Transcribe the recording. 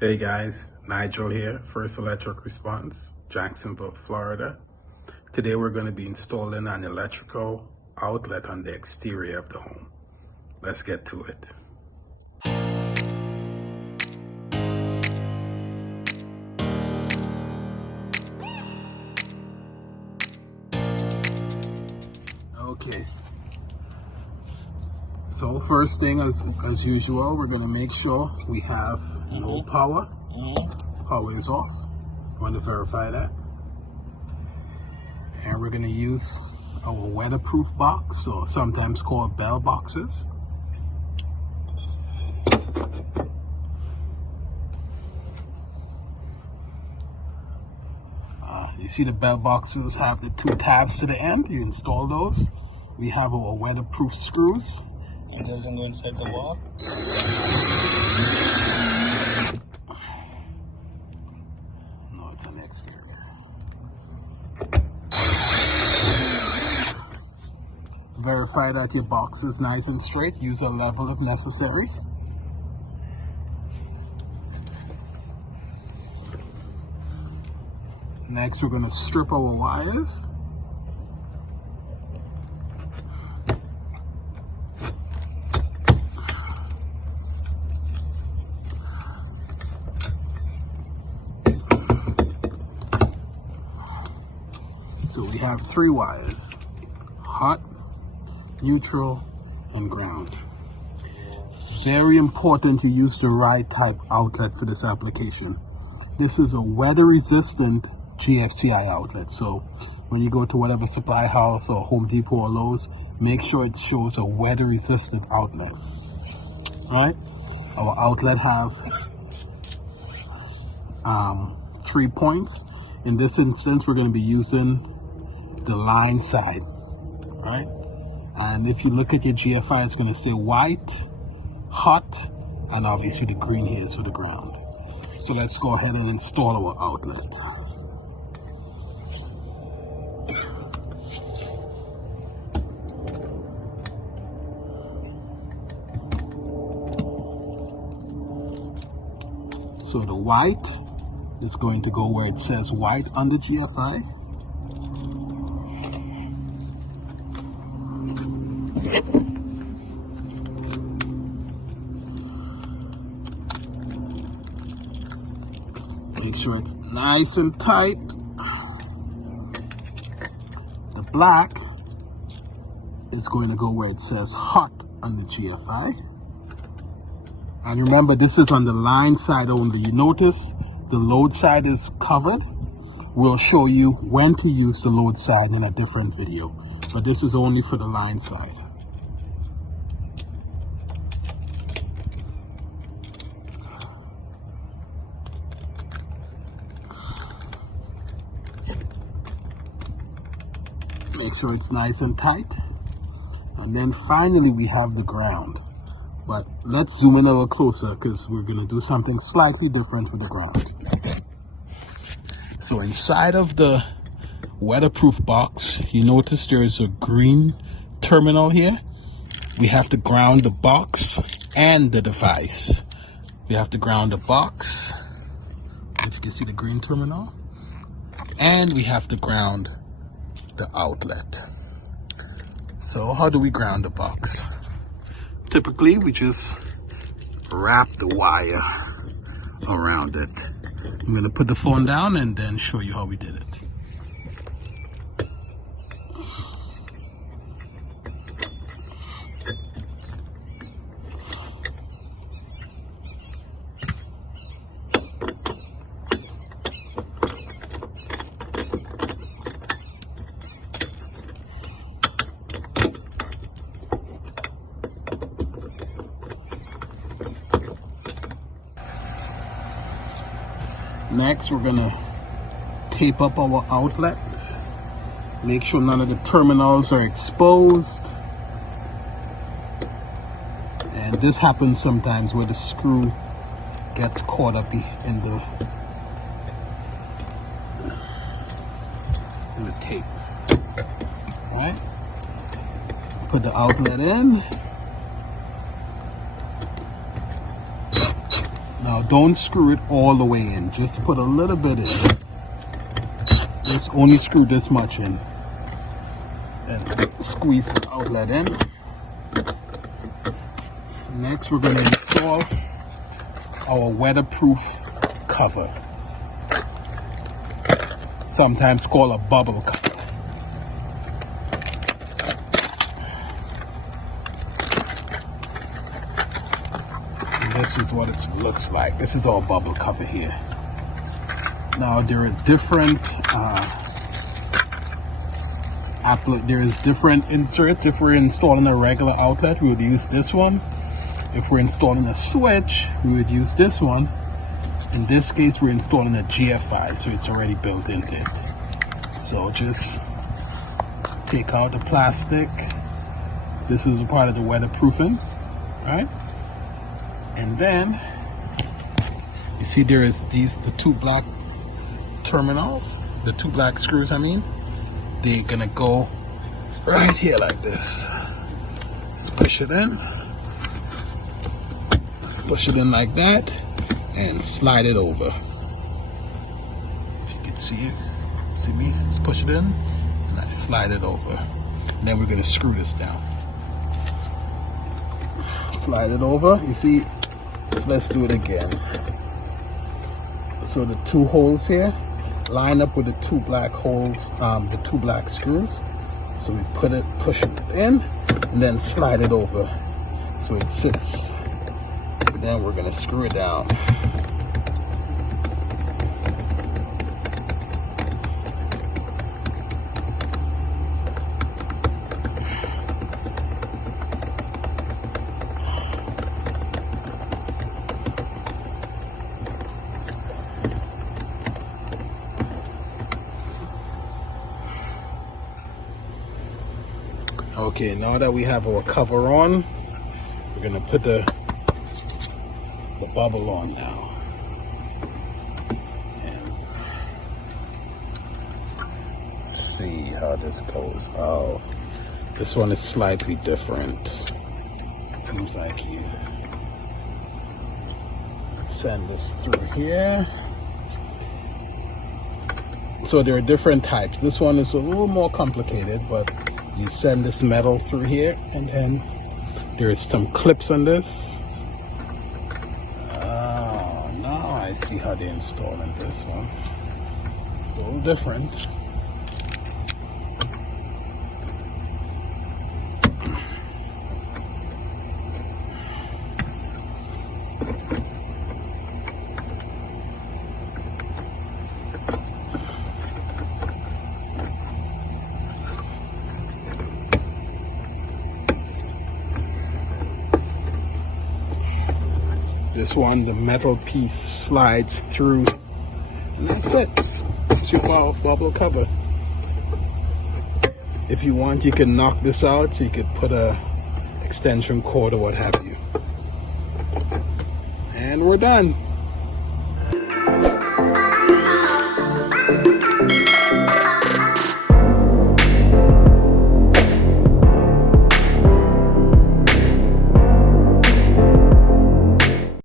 Hey guys, Nigel here, First Electric Response, Jacksonville, Florida. Today we're going to be installing an electrical outlet on the exterior of the home. Let's get to it. Okay, so first thing as usual, we're going to make sure we have no power. Power is off. Want to verify that. And we're going to use our weatherproof box, or sometimes called bell boxes. You see the bell boxes have the two tabs to the end. You install those. We have our weatherproof screws. It doesn't go inside the wall? No, it's on the exterior. Verify that your box is nice and straight. Use a level if necessary. Next, we're going to strip our wires. So we have 3 wires: hot, neutral, and ground. Very important you use the right type outlet for this application. This is a weather resistant GFCI outlet. So when you go to whatever supply house or Home Depot or Lowe's, make sure it shows a weather resistant outlet. All right, our outlet have 3 points. In this instance, we're going to be using the line side. All right, and if you look at your GFI, it's going to say white, hot, and obviously the green here is for the ground. So let's go ahead and install our outlet. So the white is going to go where it says white on the GFI. Make sure it's nice and tight. The black is going to go where it says hot on the GFI. And remember, this is on the line side only. You notice the load side is covered. We'll show you when to use the load side in a different video, but this is only for the line side. Make sure it's nice and tight. And then finally we have the ground. But let's zoom in a little closer because we're going to do something slightly different with the ground. So inside of the weatherproof box, you notice there is a green terminal here. We have to ground the box and the device. We have to ground the box, if you can see the green terminal, and we have to ground the outlet. So how do we ground the box? Typically, we just wrap the wire around it. I'm going to put the phone down and then show you how we did it. Next, we're gonna tape up our outlet. Make sure none of the terminals are exposed. And this happens sometimes where the screw gets caught up in the tape. All right, put the outlet in. Now don't screw it all the way in, just put a little bit in. Just only screw this much in and squeeze the outlet in. Next we're going to install our weatherproof cover, sometimes called a bubble cover. This is what it looks like. This is our bubble cover here. Now there are different inserts. If we're installing a regular outlet, we would use this one. If we're installing a switch, we would use this one. In this case, we're installing a GFI, so it's already built into it. So just take out the plastic. This is a part of the weatherproofing, right? And then you see there is the two black terminals, the two black screws, I mean. They're gonna go right here like this. Just push it in. Push it in like that and slide it over. If you can see me, just push it in and I slide it over. And then we're gonna screw this down. Slide it over, you see, so let's do it again. So the two holes here line up with the two black holes, the two black screws. So we push it in and then slide it over so it sits. And then we're gonna screw it down. Okay, now that we have our cover on, we're gonna put the bubble on now. And let's see how this goes. Oh, this one is slightly different. Seems like you send this through here. So there are different types. This one is a little more complicated, but you send this metal through here, and then there's some clips on this. Oh, now I see how they're installing this one. It's a little different. This one, the metal piece slides through, and that's it. It's your bubble cover. If you want, you can knock this out, so you could put a extension cord or what have you. And we're done.